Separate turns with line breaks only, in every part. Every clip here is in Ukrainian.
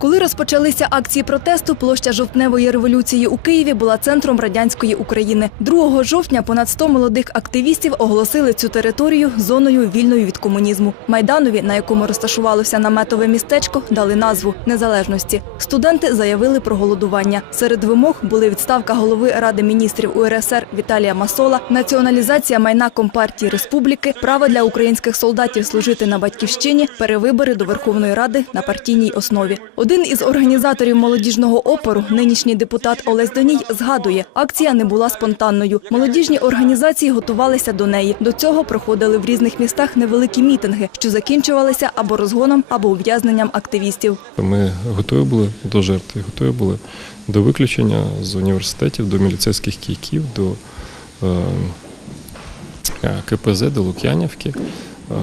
Коли розпочалися акції протесту, площа жовтневої революції у Києві була центром радянської України. 2 жовтня понад 100 молодих активістів оголосили цю територію зоною вільною від комунізму. Майданові, на якому розташувалося наметове містечко, дали назву незалежності. Студенти заявили про голодування. Серед вимог були відставка голови Ради міністрів УРСР Віталія Масола, націоналізація майна Компартії Республіки, право для українських солдатів служити на батьківщині, перевибори до Верховної Ради на партійній основі. Один із організаторів молодіжного опору, нинішній депутат Олесь Доній, згадує, акція не була спонтанною. Молодіжні організації готувалися до неї. До цього проходили в різних містах невеликі мітинги, що закінчувалися або розгоном, або ув'язненням активістів.
Ми готові були до жертви, готові були до виключення з університетів, до міліцейських кійків, до е, е, КПЗ, до Лук'янівки. Е,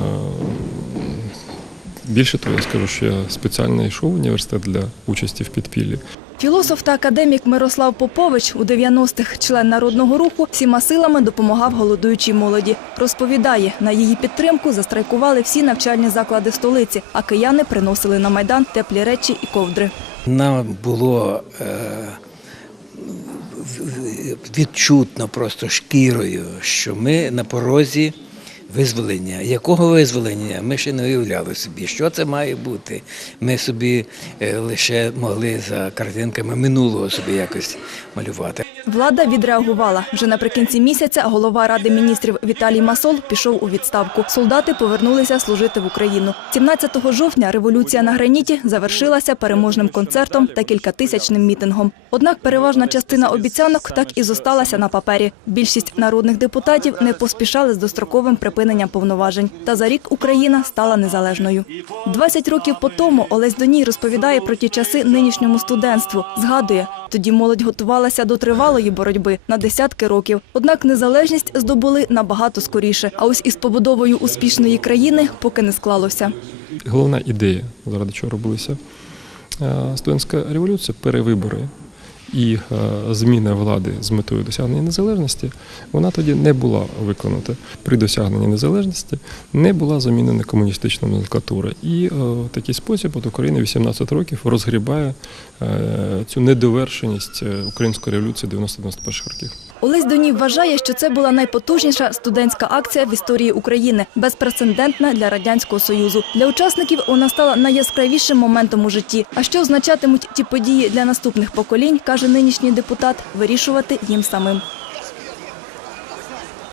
більше того, я скажу, що я спеціально йшов в університет для участі в підпіллі.
Філософ та академік Мирослав Попович у 90-х, член народного руху, всіма силами допомагав голодуючій молоді. Розповідає, на її підтримку застрайкували всі навчальні заклади столиці, а кияни приносили на майдан теплі речі і ковдри.
Нам було е, відчутно просто шкірою, що ми на порозі визволення. Якого визволення? Ми ще не уявляли собі, що це має бути. Ми собі е, лише могли за картинками минулого собі якось малювати.
Влада відреагувала. Вже наприкінці місяця голова Ради міністрів Віталій Масол пішов у відставку. Солдати повернулися служити в Україну. 17 жовтня революція на граніті завершилася переможним концертом та кількатисячним мітингом. Однак переважна частина обіцянок так і зосталася на папері. Більшість народних депутатів не поспішали з достроковим припиненням повноважень. Та за рік Україна стала незалежною. 20 років по тому Олесь Доній розповідає про ті часи нинішньому студентству. Згадує, тоді молодь готувалася до тривалої боротьби на десятки років. Однак незалежність здобули набагато скоріше. А ось із побудовою успішної країни поки не склалося.
Головна ідея, заради чого робилася е, студентська революція, перевибори і е, зміна влади з метою досягнення незалежності, вона тоді не була виконана. При досягненні незалежності не була замінена комуністична номенклатура. І е, в такий спосіб от Україна 18 років розгрібає е, цю недовершеність е, української революції 90-91 років.
Олесь Донів вважає, що це була найпотужніша студентська акція в історії України, безпрецедентна для радянського союзу. Для учасників вона стала найяскравішим моментом у житті. А що означатимуть ті події для наступних поколінь, каже нинішній депутат, вирішувати їм самим.